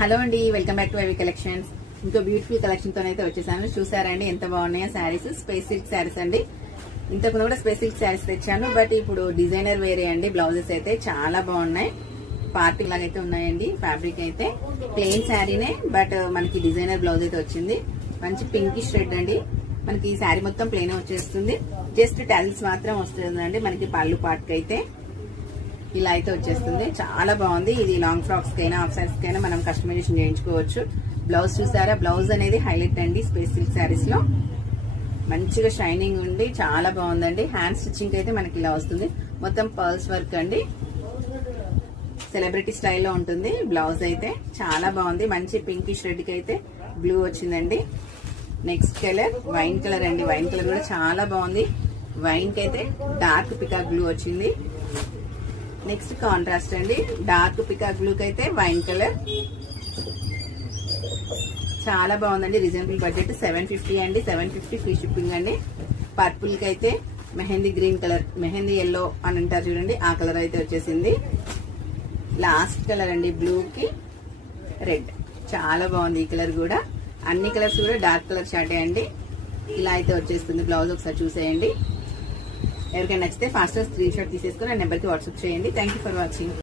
Hello అండి, welcome back to IV collections. ఇంకో beautiful collection తోనైతే వచ్చేసాను. చూసారండి ఎంత బాగున్నాయో శారీస్. స్పేస్ సిల్క్ శారీస్ అండి. ఇంతకుముందు కూడా స్పేస్ సిల్క్ శారీస్ తెచ్చాను, బట్ ఇప్పుడు డిజైనర్ వేరే అండి. బ్లౌజెస్ అయితే చాలా బాగున్నాయి. పార్టీ లాగైతే ఉన్నాయండి. ఫ్యాబ్రిక్ అయితే ప్లెయిన్ శారీనే, బట్ మనకి డిజైనర్ బ్లౌజ్ అయితే వచ్చింది. మంచి పింకిష్ రెడ్ అండి. మనకి ఈ శారీ మొత్తం ప్లెయిన్ వచ్చేస్తుంది. జస్ట్ టైల్స్ మాత్రం వస్తుందండి. మనకి పళ్ళు పార్ట్ అయితే ఇలా అయితే వచ్చేస్తుంది. చాలా బాగుంది. ఇది లాంగ్ ఫ్రాక్స్ కైనా హాఫ్ సారీస్ కైనా మనం కస్టమైజేషన్ చేయించుకోవచ్చు. బ్లౌజ్ చూసారా, బ్లౌజ్ అనేది హైలైట్ అండి. స్పేస్ సిల్క్ శారీస్ లో మంచిగా షైనింగ్ ఉండి చాలా బాగుందండి. హ్యాండ్ స్టిచ్చింగ్ అయితే మనకి ఇలా వస్తుంది. మొత్తం పర్ల్స్ వర్క్ అండి. సెలబ్రిటీ స్టైల్లో ఉంటుంది. బ్లౌజ్ అయితే చాలా బాగుంది. మంచి పింకిష్ రెడ్ కి అయితే బ్లూ వచ్చిందండి. నెక్స్ట్ కలర్ వైన్ కలర్ అండి. వైన్ కలర్ కూడా చాలా బాగుంది. వైన్ కి అయితే డార్క్ పికాక్ బ్లూ వచ్చింది. నెక్స్ట్ కాంట్రాస్ట్ అండి. డార్క్ పికాక్ బ్లూ కి అయితే వైన్ కలర్ చాలా బాగుందండి. రీజనబుల్ బడ్జెట్ 750 అండి. 750 ఫ్రీ షిప్పింగ్ అండి. పర్పుల్ కి అయితే mehndi green colour, mehndi yellow అని అంటారు చూడండి, ఆ కలర్ అయితే వచ్చేసింది. లాస్ట్ కలర్ అండి బ్లూ కి రెడ్. చాలా బాగుంది ఈ కలర్ కూడా. అన్ని కలర్స్ కూడా డార్క్ కలర్ షార్టే అండి. ఇలా అయితే వచ్చేస్తుంది. బ్లౌజ్ ఒకసారి చూసేయండి. ఎవరికైనా నచ్చితే ఫాస్ట్ స్క్రీన్ షాట్ తీసేసుకుని ఆ నెంబర్కి వాట్సాప్ చేయండి. Thank you for watching.